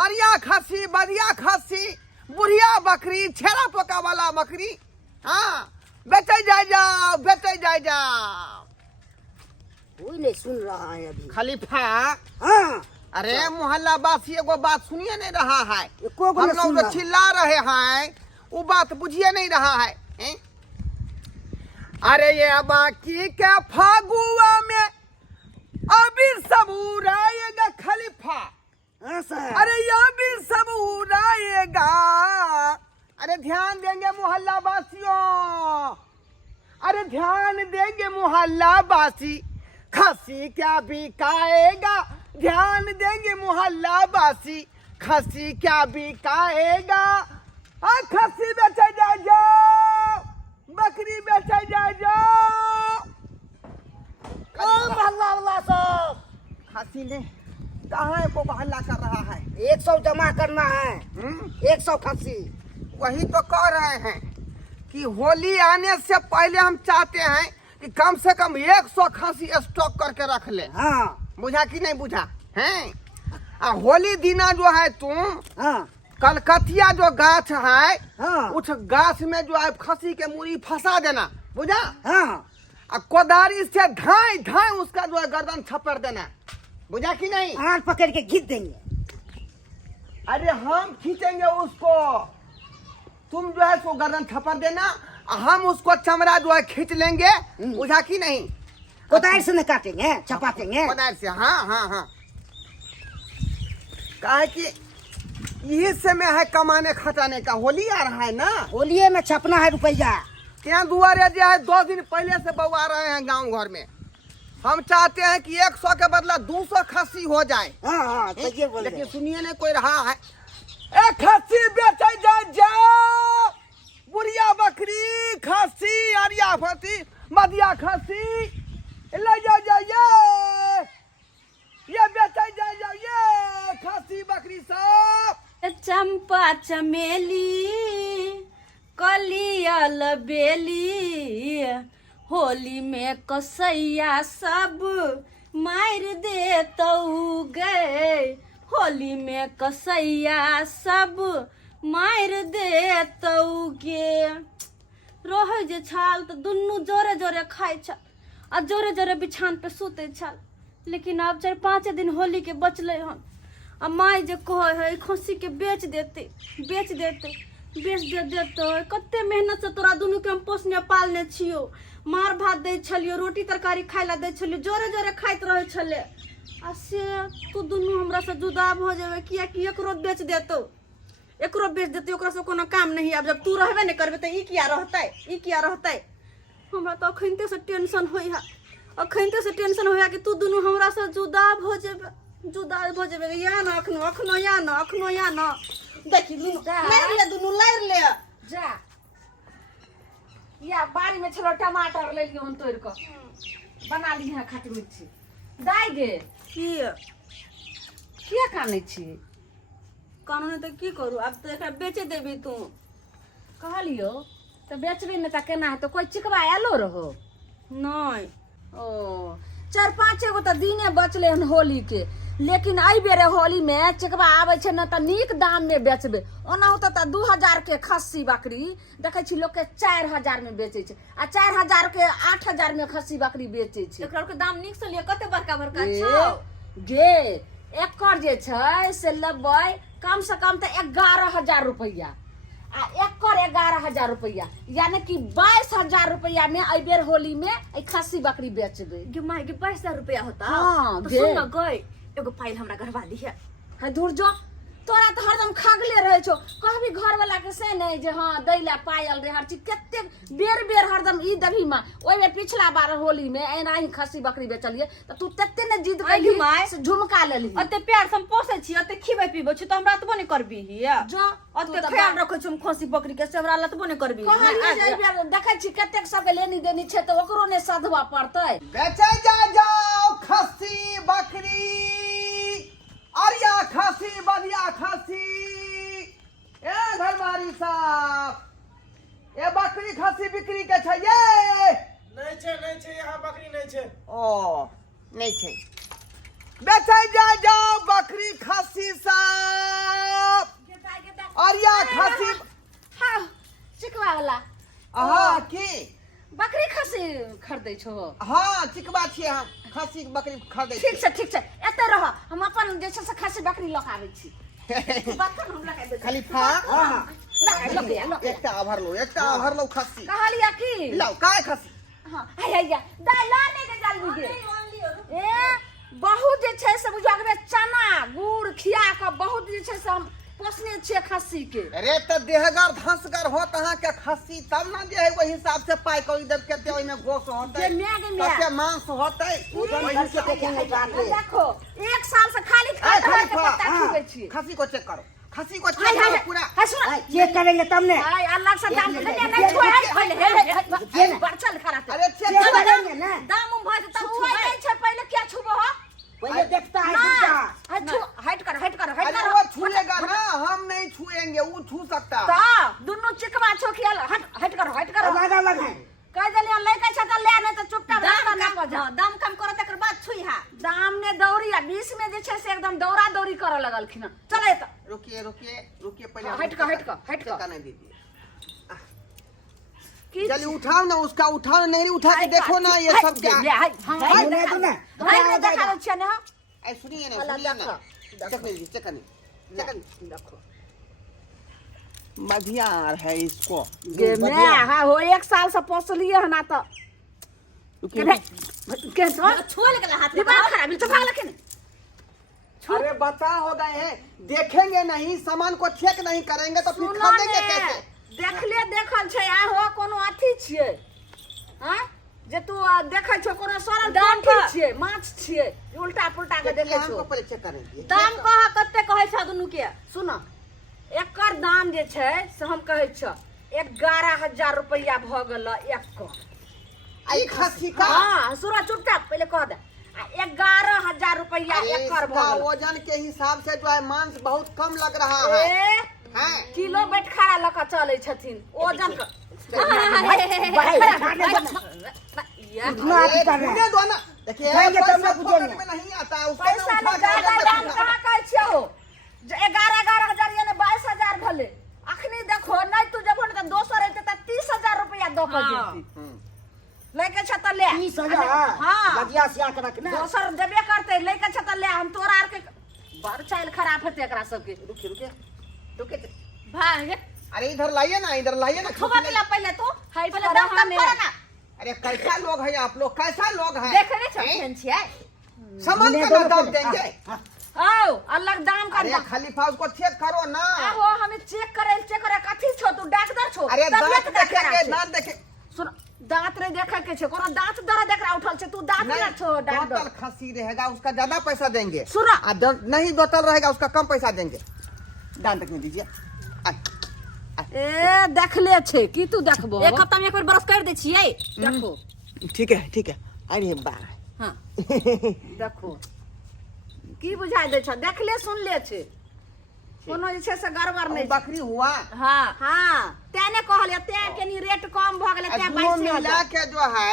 अरिया खसी, बदिया खसी, बुढ़िया बकरी, छेरा पोका वाला बकरी, हाँ बेचे जाए जाओ। कोई नहीं सुन रहा है अभी। खलीफा, हाँ अरे मोहल्ला वासी एगो बात सुनिए नहीं रहा है। एको को हम नहीं सुन लोग रहा जो है। चिल्ला रहे हैं वो बात बुझिए नहीं रहा है, हैं? अरे ये बाकी के फागुआ में अभी सब उड़ाएगा खलीफा। हाँ सर। अरे ये भी सब उड़ाएगा। अरे ध्यान देंगे मोहल्ला वासियों, अरे ध्यान देंगे मोहल्ला वासी, खसी क्या बिकाएगा। ध्यान देंगे मोहल्ला वासी, खसी क्या बिकाएगा। खसी बेचे जाओ, बकरी बेचे जाओ। मोहल्ला वाला सब खसी ने कहाँ को हल्ला कर रहा है? 100 जमा करना है। 100 खस्सी। वही तो कह रहे हैं कि होली आने से पहले हम चाहते हैं कि कम से कम 100 खसी स्टॉक करके रख ले। हाँ बुझा कि नहीं बुझा हैं? होली दिना जो है तुम हाँ कलकतिया जो गाछ है, हाँ उस गाछ में जो है खसी के मुड़ी फंसा देना, बुझा? हाँ। कोदारी से धाई धाई उसका जो है गर्दन छपड़ देना, बुझा कि नहीं? हाथ पकड़ के खींच देंगे। अरे हम खींचेंगे उसको, तुम जो है सो गर्दन छपड़ देना, हम उसको चमड़ा जो है खींच लेंगे, बुझा कि नहीं? कोदारी से न काटेंगे, छपातेंगे। कोदारी से, हाँ हाँ हाँ। काहे कि यही समय है कमाने खटाने का। होली आ रहा है ना, होलिये में छपना है रुपया। ત્યાં दुआरे जो है 2 दिन पहले से बउआ रहे हैं गांव घर में। हम चाहते हैं कि 100 के बदला 200 खस्सी हो जाए। हाँ हाँ सही बोल रहे लेकिन हैं। सुनिए नहीं कोई रहा है। ए खस्सी बेचे जाओ, बुढ़िया बकरी खस्सी, अरिया फसी, मदिया खस्सी ले जाओ, ये बेचे जाओ, ये खस्सी बकरी सब। चंपा चमेली कलियल बेली, होली में कसैया सब मार देतौ गए। होली में कसैया सब मार देतौ गे। रहे जे छाल तो दुनू जोरे जोरे खाए छल आ जोरे जोरे बिछान पे सूते छल। लेकिन अब 4-5 दिन होली के बचले हन। आ माई जे कहे है खस्सी के बेच देते कते मेहनत से तोरा दुनू के हम पोसने पालने छियो। मार भात दे छलियो, रोटी तरकारी खाय ला दे छलियो, जोरे जोरे खाइत रहे छले। आ से तू दुनू हमरा से जुदा भ जेबे, किया कि एकरो बेच देतो, ओकरा से कोनो काम नहीं। अब जब तू रहबे नहीं करबे त ई किया रहतै। हमरा तो अखनते से टेंशन होई है कि तू दुनू हमरा से जुदा भ जेबे। या ना अखनो या ना देखी दुनू लार ले जा या बाड़ी में छलो टमाटर ले लियो हम तोड़ के बना ली है खट्टी मिर्ची दाई गे। किया काने छी? कानून तो की करू, अब तो एकरा बेचे देबी तू। कहलियो तो बेचबे न त केना है? तो कोई चिकवा आलो रहो नहीं। ओ 4-5 गो तो दिने बचले हन होली के। लेकिन आई बेरे होली में चिकवा आवे छे न त नीक दाम में बेचबे। ओना होता त 2000 के खस्सी बकरी देखे छी लोग के 4000 में बेचे छे, आ 4000 के 8000 में खस्सी बकरी बेचे छे। एकरा के दाम निक से लिया, कते बड़का गे छौ गे एकर जे छै से लेबै कम से कम त 11000 रुपया, आ एकर 11000 रुपया, यानी कि 22000 रुपया में आई बेर होली में आई खस्सी बकरी बेचबे। गे माई गे 22000 रुपया होता। हाँ, तो गे। सुन न गई एगो फाइल हमरा घरवा दी है। है दूर जो, तोरा तो हरदम खागले रहे छो। कहबी घर वाला के से नहीं जे हाँ दैला पायल रे हर चीज कते बेर हरदम ई दभी में। ओइ में पिछला बार होली में एना ही खस्सी बकरी बेचलिए त तू तते ने जिद आई गे माय। से झुमका लेली। अते प्यार से हम पोसे छी, अते खिबै पीबै छी, तो हमरा तबो नहीं करबी हिया। जो अते ख्याल रखै छी हम खस्सी बकरी के, से हमरा लतबो नहीं करबी। कहलिए जे बेर देखै छी कतेक सब के लेनी देनी छै त ओकरो ने सधवा पड़तै। बेचे जाओ खस्सी बकरी, अरिया खस्सी, बदिया खस्सी। ए घरवारी साहब, ए बकरी खस्सी बिक्री के छै ये? नहीं छे यहाँ बकरी नहीं छे। ओ नहीं छै। बेचे जाओ बकरी खस्सी साहब। खरीदै छो हाँ चिकबा छियै हम खस्सी के बकरी खरीदै ठीक छै एते रह हम अपन जे छै से खस्सी बकरी लऽ के आबै छी बात कर हम लगा दे खलीफा लगा एकटा आभर लो खस्सी कहलिया की लाओ काय खस्सी हां हैया दाई ला ने दे जल्दी दे ए बहुत जे छै से बुझागबे चना गुड़ खिया के बहुत जे छै से हम पोसने छियै खस्सी के अरे त देहगर धंसगर होत अहाँ के खस्सी तब ना जे है वही हिसाब से पाई कोई जब केते ओइ में गोश होतै कते मांस होतै वही से देखेंगे जाके देखो एक साल से खाली खा के पत्ता खिबै छी खस्सी को चेक करो पूरा चेक करेंगे तब ने हाय अलग से दाम नहीं छुए है बरचल खराब अरे चेक करेंगे ना दाम भज त छुए नहीं छै पहले क्या छुबो हो पहले देखता है दूसरा हट कर अरे वो छुएगा ना हम नहीं छुएंगे वो छू सकता ता दुनु चिकवा छोकिया हट कर अलग है कह देलिया लइका छता ले नहीं तो चुपचाप दाम ना पजा दाम कम करो तकर बाद छुई हा दाम ने दौड़ी आ 20 में जे छै से एकदम दौड़ा दौड़ी करे लगलखिन चले त रुकिए पहले हट कर नहीं दीजिए की चलिए उठाओ ना उसका उठाओ नहीं उठा के देखो ना ये सब क्या हाय देखा छ ने ऐ सुनिए ना चेक देखो मधियार है इसको गे मैं हां हो एक साल से पोसलिए हना त के छोड़ गेला हाथ दिमाग खराब तो भाग लखिन अरे बता हो गए हैं देखेंगे नहीं सामान को चेक नहीं करेंगे तो फिर खरीदेंगे कैसे देखले देखल छै आ हो कोनो अथी छियै हां जे तू देखै छ कोनो सरल दाम छियै माछ छियै उल्टा पुल्टा के देखै छ हमको पहले चेक करेंगे दाम कह कते कहै छ दुनु के सुन एकर दाम जे छै से हम कहै छ 11000 रुपया भ गेल एक आई खस्सी का हां सुरा चुपचाप पहले कह दे 11000 रुपया एकर भ गेल वजन के हिसाब से जो है मांस बहुत कम लग रहा है हैं किलो बैठखारा ल के चलै छथिन ओजन मुझे दो ना देखिए पैसा पॉकेट में नहीं आता उसको पैसा उठा ने के ज्यादा दाम कहाँ कहै छियो 11000 यानी 22000 भले अखनी देखो नहीं तू जब त 200 रहते त 30000 रुपया दो के देती लेके छ त ले 30000 हां बढ़िया से आके रखना दोसर देबे करते लेके छ त ले हम तोरा आर के बर चाइल खराब हेते एकरा सब के रुके भाग अरे इधर लाइए ना खबर मिला पहले तो हाय पहले दाम कम करो ना अरे कैसा लोग हैं आप लोग कैसा लोग हैं देखने छन छियै सामान का दाम देंगे आओ अलग दाम कर अरे खलीफा उसको चेक करो ना आहो हमें चेक करे कथी छो तू डॉक्टर छो अरे तबियत दांत खराब देखेंगे छै। दांत देखे सुन दांत रे देखे के छै कोनो दांत दर्द एकरा उठल छै तू दांत ना छो बोतल डॉक्टर खस्सी रहेगा उसका ज्यादा पैसा देंगे सुना। नहीं बोतल रहेगा उसका कम पैसा देंगे दांत देखने दीजिए ए देखले छै की तू देखबो एक हफ्ता में एक बार ब्रश कर दे छियै देखो ठीक है अरे बार हां देखो की बुझाइ दे छ देखले सुनले छै कोनो जे छै से गड़बड़ नहीं बकरी हुआ हां तेने कहले ते कनी रेट कम भ गेले ते दोनों 22000 मिला के जो है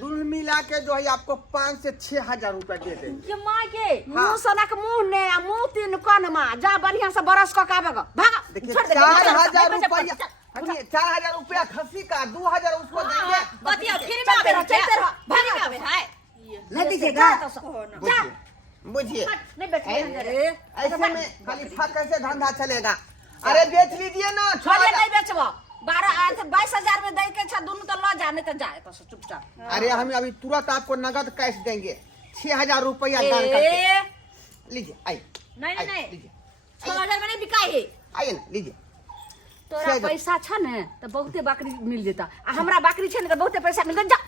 दोनों मिला के जो है आपको 5 से 6000 रुपए दे देंगे के मां के मुंह सनक मुंह ने मुंह तीन कन मा जा बढ़िया से बरस क आबे ग भाग देखिए छोड़ दे 4000 रुपया सुनिए 4000 रुपया खस्सी का 2000 उसको देंगे बतिया फिर में आवे चलते रह भाग आवे हाय नहीं दीजिएगा बुझिए नहीं बेचे ऐसे में खलीफा कैसे धंधा चलेगा अरे बेच लीजिए ना छोड़े नहीं बेचबो 22000 में दे के छ दोनों तो ल जा नहीं तो जाए तो चुपचाप अरे हम अभी तुरंत आपको नगद कैश देंगे 6000 रुपया दान करके लीजिए आइए नहीं लीजिए 6000 में नहीं बिकाई है आइए ना लीजिए तोरा पैसा छ ने तो बहुते बकरी मिल जेता आ हमरा बकरी छ ने तो बहुते पैसा मिल जा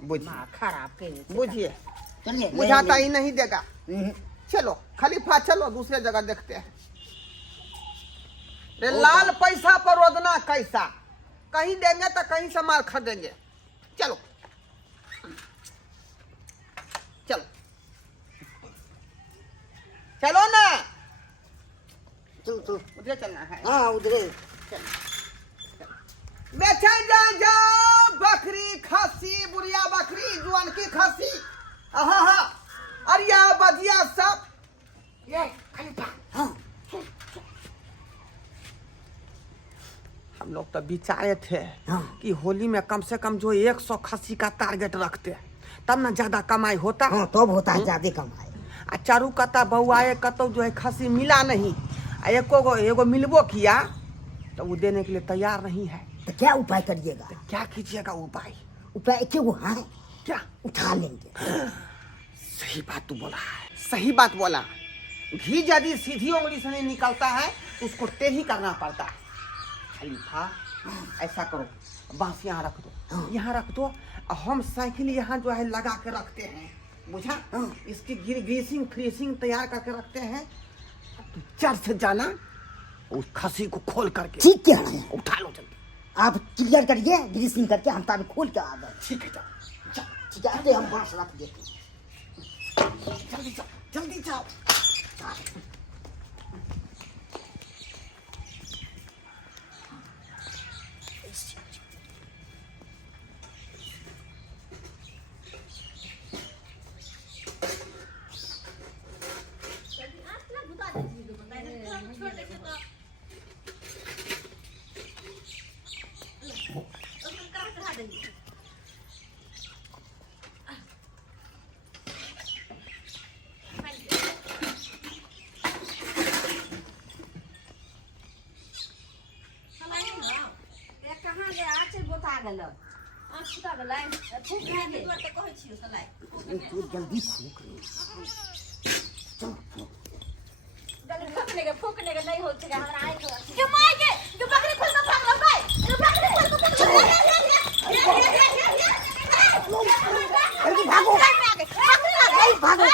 बुझिए खराब के बुझिए चलिए बुझाता ही नहीं देगा चलो खलीफा चलो दूसरे जगह देखते हैं रे लाल पैसा पर रोदना कैसा कहीं देंगे तो कहीं से माल खरीदेंगे चलो चलो चलो ना चल उधर चलना है हाँ उधरे बेचे जाओ बकरी खस्सी बुढ़िया बकरी जुआन की खस्सी हाँ अरिया बदिया सब ये खलीफा हाँ हम लोग तो विचारे थे हाँ। कि होली में कम से कम जो 100 खस्सी का टारगेट रखते तब ना ज्यादा कमाई होता। हाँ तब होता है ज्यादा कमाई। आ चारू कता बहू आए कतो जो है खस्सी मिला नहीं, आ एगो मिलबो किया तो वो देने के लिए तैयार नहीं है। तो क्या उपाय करिएगा? क्या कीजिएगा उपाय? उपाय एक वो है, क्या? उठा लेंगे। सही बात तू बोला है, सही बात बोला। घी यदि सीधी उंगली से नहीं निकलता है तो उसको टेढ़ी करना पड़ता है। खलीफा ऐसा करो, बांस यहाँ रख दो, यहाँ रख दो, और हम साइकिल यहाँ जो है लगा के रखते हैं, बुझा? इसकी ग्रीसिंग फ्रीसिंग तैयार करके रखते हैं। तो चर्च जाना, उस खस्सी को खोल करके ठीक है, उठा लो जल्दी। आप क्लियर करिए ग्रीसिंग करके, हम तब खोल के आ गए। ठीक है, जाओ ठीक है, आते हम बांस रख देते हैं। जल्दी जाओ, जल्दी जाओ। कहाँ गया? आचे गोता गेल। आछुता गेलै। फूक दे दुआर त कहै छियो सलाई। तू जल्दी फूक रे। चल फूक। जल्दी फूकने के नहीं होय छै हमरा आइ के माय के बकरी खोल के भाग लो गए। बकरी खोल के जल्दी भागो। भागो।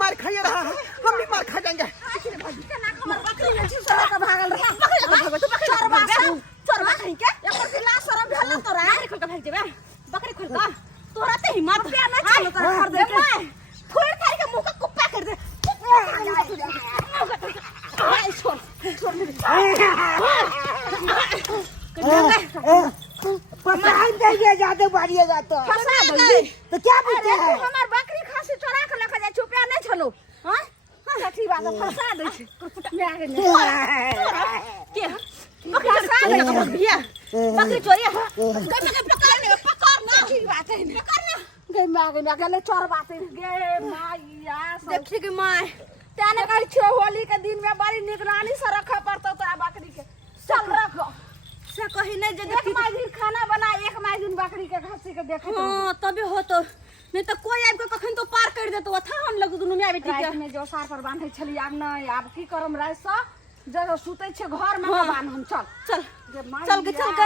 मार खाइए रहा है, हम भी मार खा जाएंगे। बकरी खोल का तोरा ते हिम्मत पे ना चलो तोरा कर दे मैं फोड़ खाई के मुंह का कुप्पा कर दे। पसाई देंगे, ज्यादा मारिएगा तो। तो क्या बोलते हैं? हमार बकरी खासी चोरा के लेके जाय छुपिया नहीं छलो। हां सच्ची बात है, फंसा दे छै। मैं आगे नहीं के फंसा दे छै भैया। बकरी चोरी है, पकड़ ना ठीक बात है, पकड़ ना गे मागे ना गले चोर बात है गे माईया। देखी के माय ताने कहै छो होली के दिन में बड़ी निगरानी से रखे पड़तो तोरा बकरी के। चल रखो से कही नहीं जे एक माय दिन खाना बना, एक माय दिन बकरी के खस्सी के देखे। हां तबे हो तो नहीं तो कोई आब के कखन तो पार कर देतो था हम लग दुनु में बेटी के। रात में जो सार पर बांधै छली, आब नहीं आब की करम रात से जगह सुतै छे घर में के बांध हम। चल चल जे माय चल के बिया चल के